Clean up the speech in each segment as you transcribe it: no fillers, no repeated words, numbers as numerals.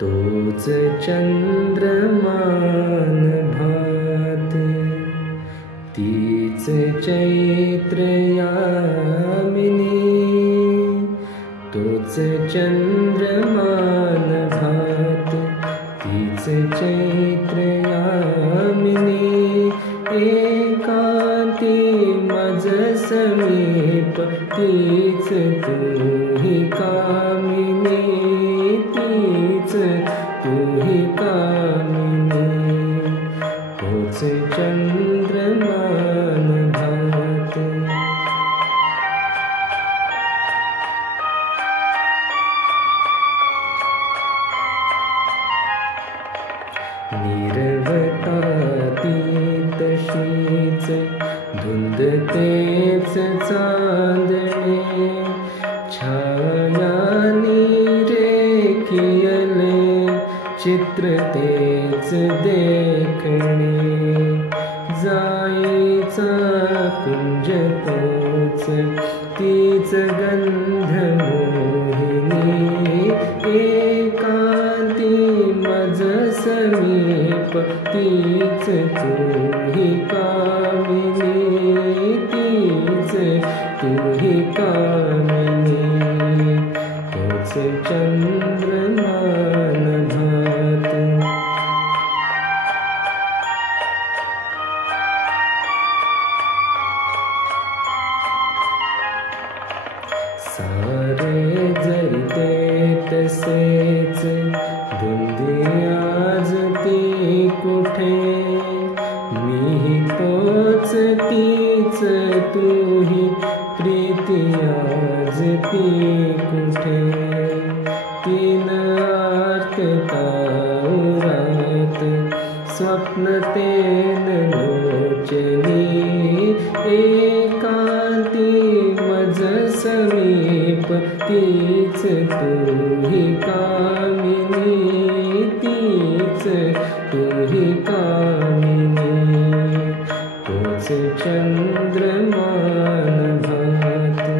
तोच चंद्रमान भाते, तीच चैत्र यामिनी, तोच चंद्रमान भाते, तीच चैत्र यामिनी, एकांती मज समीप, तीच तुही कामिनी, तीच तुही कामिनी, तोच चंद्रमान भाते. निरवता ती तशीच धुंद तेच चांदणे, छाया रेखियले चित्र तेच देखणे, जाईचा कुंज तोच तीच गंध मोहिनी, एकांती मज समीप, तीच तुही कामिनी, तीच तुही कामिनी, तोच चंद्रमान भाते. सारे जरी तसेच धुंदी आज ती कुठे, मी तोच तीच तुही प्रीती आज ती कुठे, तीन आर्त ताउरात स्वप्न तेन लोचनी, एकांती मज समीप, तीच तुही कामिनी, तीच तुही कामिनी, तोच चंद्रमान भाते.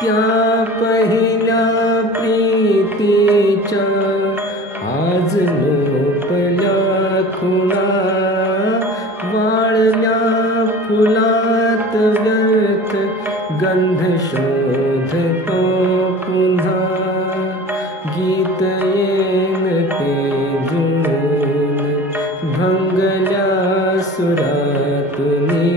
त्या पहिल्या प्रीतीच्या आज लोपल्या खुणा, वाळल्या फुलात व्यर्थ गंध शोधतो पुन्हा, गीत येन ते जुळून भंगल्या सुरातुनी,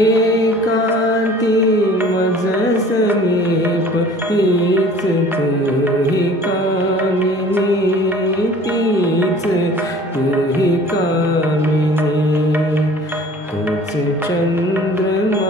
एकांती मज समीप, तीच तुही कामिनी, तीच तुही कामिनी, तोच चंद्रमान